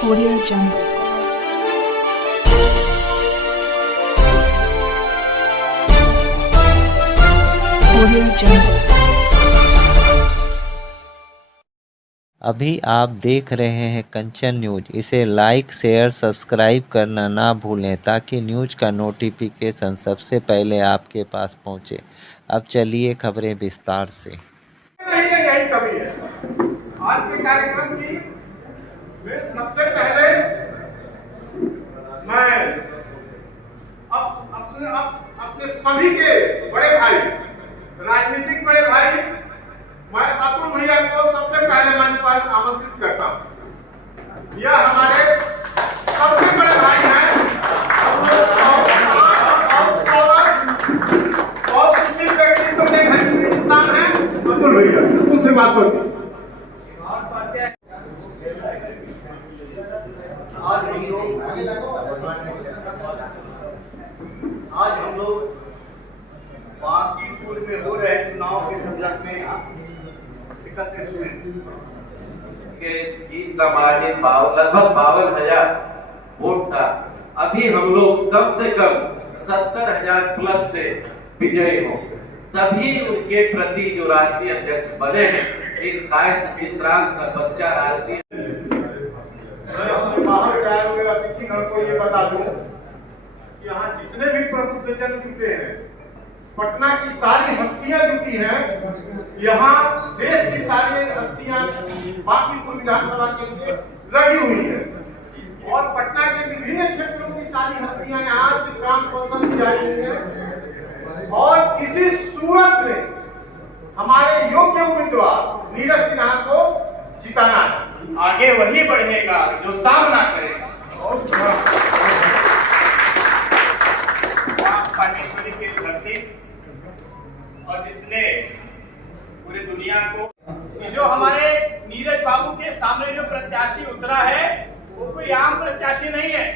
Audio Jungle. Audio Jungle. अभी आप देख रहे हैं कंचन न्यूज। इसे लाइक, शेयर, सब्सक्राइब करना ना भूलें ताकि न्यूज का नोटिफिकेशन सबसे पहले आपके पास पहुंचे। अब चलिए खबरें विस्तार से। यही कमी है आज के कार्यक्रम की। सबसे पहले मैं अपने सभी के बड़े भाई, राजनीतिक बड़े भाई, मैं अतुल भैया को सबसे पहले मंच पर आमंत्रित करता हूं। यह हमारे सबसे बड़े भाई हैं और किसी व्यक्तित्व के घनिष्ठ इंसान हैं अतुल भैया। उनसे बात होती। आज हम लोग बांकीपुर में हो रहे चुनाव के संदर्भ में एकत्रित हुए जीत का मार्जिन लगभग 52,000 वोट था। अभी हम लोग कम से कम 70,000 प्लस से विजयी हो, तभी उनके प्रति जो राष्ट्रीय अध्यक्ष बने हैं, एक कायस्थ चित्रांश का बच्चा राष्ट्रीय। बाहर से आए हुए अतिथिगण को ये बता दूं कि यहाँ जितने भी प्रबुद्धजन जुटे हैं, पटना की सारी हस्तियां जुटी हैं, यहाँ देश की सारी हस्तियां बांकीपुर विधानसभा के लिए लगी हुई हैं और पटना के विभिन्न क्षेत्रों की सारी हस्तियां यहाँ चित्रांश कौशल की आई हुई हैं और किसी सूरत में हमारे योग्य उम्मीदवार नीरज सिन्हा को जिताना है। आगे वही बढ़ेगा जो सामना करेगा। पाटेश्वरी की धरती और जिसने पूरी दुनिया को, जो हमारे नीरज बाबू के सामने जो प्रत्याशी उतरा है वो कोई आम प्रत्याशी नहीं है।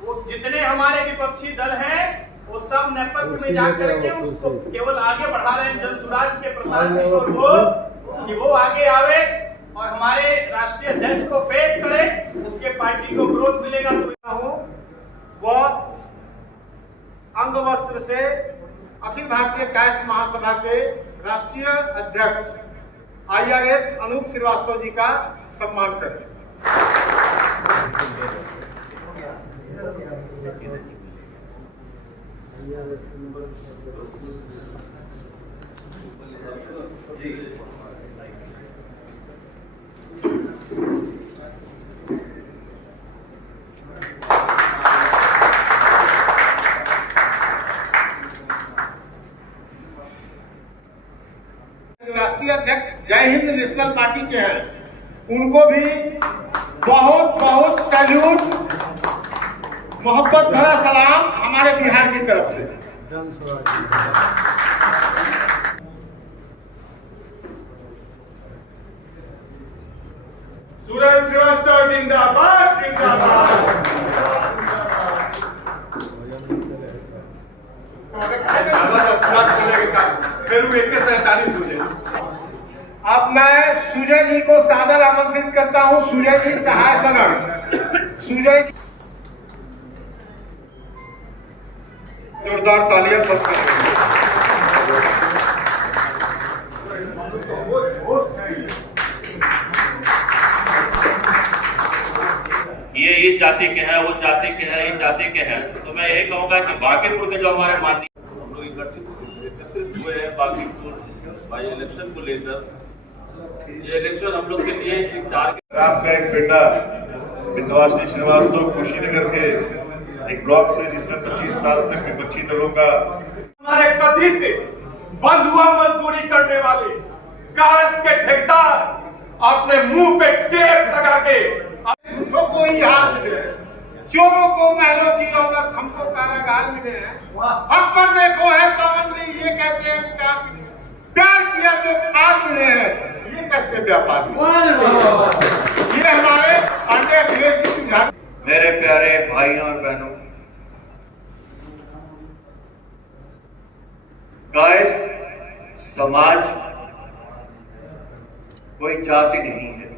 वो जितने हमारे विपक्षी दल हैं वो सब नेपथ्य में जाकर के उसको केवल आगे बढ़ा रहे हैं। जनसुराज के प्रसाद किशोर को कि वो आगे आवे और हमारे राष्ट्रीय अध्यक्ष को फेस करे, उसके पार्टी को ग्रोथ मिलेगा। तो वो अंग वस्त्र से अखिल भारतीय कायस्थ महासभा के राष्ट्रीय अध्यक्ष IRS अनूप श्रीवास्तव जी का सम्मान करें। राष्ट्रीय अध्यक्ष जय हिंद नेशनल पार्टी के हैं, उनको भी बहुत बहुत सैल्यूट, मोहब्बत भरा सलाम हमारे बिहार की तरफ से। सुरेंद्र श्रीवास्तव जिंदाबाद जिंदाबाद। अब मैं सुजय जी को सादर आमंत्रित करता हूं। सुजय जी सहाय सदन। सुजय जोरदार तालियां बंद करें। ये जाति के हैं, वो जाति के हैं, ये जाति के हैं। तो मैं यही कहूंगा कि बांकीपुर के जो हमारे माननीय हम लोग एकत्रित हुए हैं बांकीपुर बाई इलेक्शन को लेकर, ये इलेक्शन हम लोग के लिए एक टारगेट। आपका एक बेटा विंध्यवासिनी श्रीवास्तव कुशीनगर के एक ब्लॉक से, जिसमें 25 साल तक विपक्षी दलों का हमारे कथित बंधुआ मजदूरी करने वाले कागज के ठेकेदार अपने मुंह पे टेप लगा के झूठों को ही हार मिले हैं, चोरों को महलों की रौनक, हमको कारागार मिले हैं। हम पर देखो है पाबंदी, ये कहते हैं कि प्यार किया तो खार मिले हैं। ये कैसे व्यापार? ये हमारे अंडे अंग्रेजी। मेरे प्यारे भाइयों और बहनों, कायस्थ समाज कोई जाति नहीं है,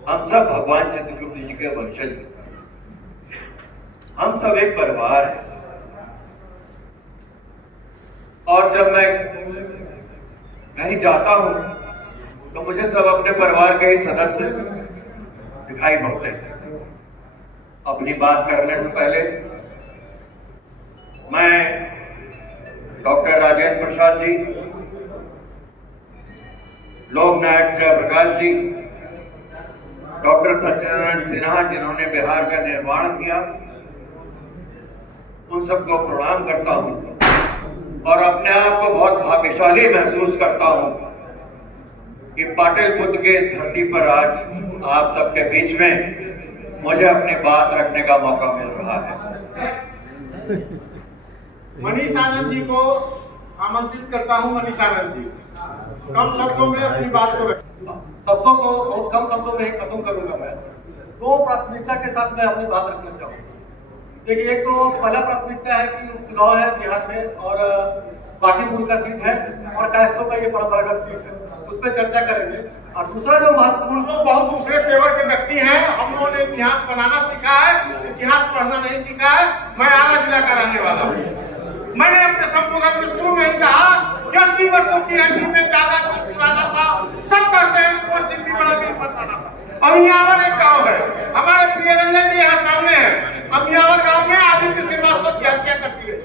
हम सब भगवान चित्रगुप्त जी के वंशज हैं। हम सब एक परिवार है। और जब मैं कहीं जाता हूं तो मुझे सब अपने परिवार के ही सदस्य दिखाई पड़ते हैं। अपनी बात करने से पहले मैं डॉक्टर राजेंद्र प्रसाद जी, लोक नायक जयप्रकाश जी, डॉक्टर सच्चिदानंद सिन्हा जिन्होंने बिहार का निर्माण किया, उन सबको प्रणाम करता हूं और अपने आप को बहुत भाग्यशाली महसूस करता हूं कि पाटलिपुत्र के इस धरती पर आज आप सबके बीच में मुझे अपनी बात रखने का मौका मिल रहा है। मनीष आनंद जी को आमंत्रित करता हूं। मनीष आनंद जी कम शब्दों में अपनी बात को शब्दों को बहुत कम शब्दों में ही खत्म करूंगा। मैं दो प्राथमिकता के साथ मैं अपनी बात रखना चाहूंगा। देखिए, एक तो पहला प्राथमिकता है कि चुनाव है बिहार से और बाकीपुर का सीट है और कायस्थों का ये परंपरागत सीट है, उस पर चर्चा करेंगे। और दूसरा जो महत्वपूर्ण, तो बहुत दूसरे तेवर के व्यक्ति हैं। हम लोगों ने इतिहास बनाना सीखा है, इतिहास पढ़ना नहीं सीखा है। मैं आरा जिला का रहने वाला हूँ। मैंने अपने संबोधन में शुरू में ही कहा कि 80 वर्षों की हड्डी में ज्यादा कुछ पुराना था। सब कहते हैं कुंवर सिंह भी बड़ा दिन पुराना था। अमियावर एक गाँव है, हमारे प्रिय रंजन जी यहाँ सामने है। अमियावर गाँव में आदित्य श्रीवास्तव की हत्या कर दी गई।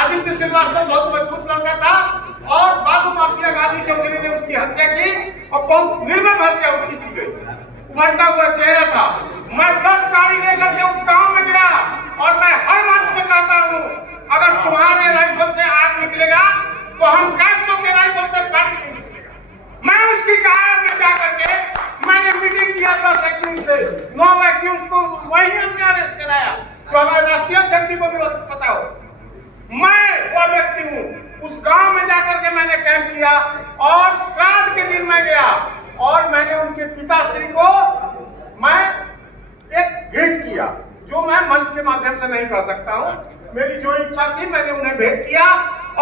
आदित्य श्रीवास्तव बहुत मजबूत लड़का था और बाबू माफिया गांधी चौधरी ने उसकी हत्या की और बहुत निर्मम हत्या उसकी की गई। उभरता हुआ चेहरा था। मैं 10 गाड़ी लेकर के उस गांव में गया और मैं हर मंच से कहता हूँ, अगर तुम्हारे राइफल से आग निकलेगा तो हम कायस्थों के राइफल से पानी नहीं निकलेगा। मैं उसकी गाय में जाकर के मैंने मीटिंग किया 10 एक्यूज से, 9 एक्यूज को वही हमने अरेस्ट कराया। तो हमारे राष्ट्रीय अध्यक्ष को भी पता हो, मैं वो व्यक्ति हूँ। उस गांव में जाकर के मैंने कैंप किया और श्राद्ध के दिन मैं गया और मैंने उनके पिताश्री को मैं एक भेंट किया, जो मैं मंच के माध्यम से नहीं कर सकता हूँ। मेरी जो इच्छा थी मैंने उन्हें भेंट किया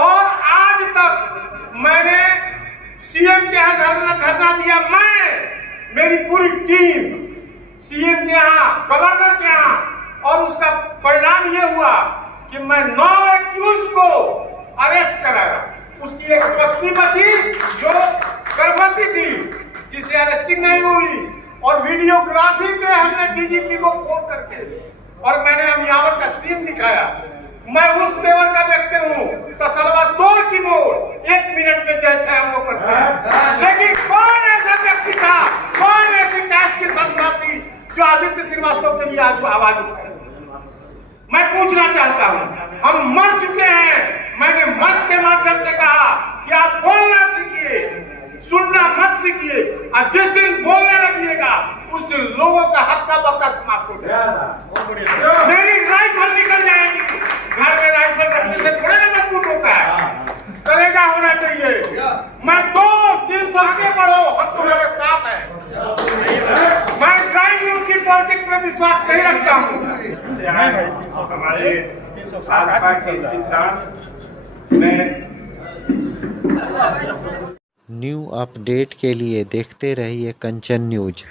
और आज तक मैंने सीएम के यहाँ धरना दिया। मैं, मेरी पूरी टीम सीएम के यहाँ, गवर्नर के यहाँ, और उसका परिणाम ये हुआ कि मैं 9 एक्यूज को अरेस्ट कराया। उसकी एक पत्नी बची जो गर्भवती थी, जिसे अरेस्टिंग नहीं हुई, और वीडियोग्राफी पे हमने डीजीपी को फोन करके और मैंने अमियावर का सीन दिखाया। मैं उस तेवर का व्यक्ति हूँ। तसलवा तोड़ की मोड़ 1 मिनट में जय छह हम लोग करते हैं। लेकिन कौन ऐसा व्यक्ति था, कौन ऐसी कास्ट की संस्था थी जो आदित्य श्रीवास्तव के लिए आज आवाज उठाए? मैं पूछना चाहता हूँ। हम मर चुके हैं। मैंने मंच के माध्यम से कहा कि आप बोलना सीखिए, सुनना मत सीखिए, और जिस दिन बोलने लगिएगा उस दिन लोगों का हक्का बक्का समाप्त हो जाएगा। मेरी राइफल निकल जाएगी। घर में राइफल रखने से थोड़े ना मजबूत होता है, कलेजा होना चाहिए। मैं 2-3 आगे बढ़ो, हम तुम्हारे साथ हैं। मैं ड्राइंग रूम की पॉलिटिक्स में विश्वास नहीं रखता हूँ। हमारे 307 में न्यू अपडेट के लिए देखते रहिए कंचन न्यूज।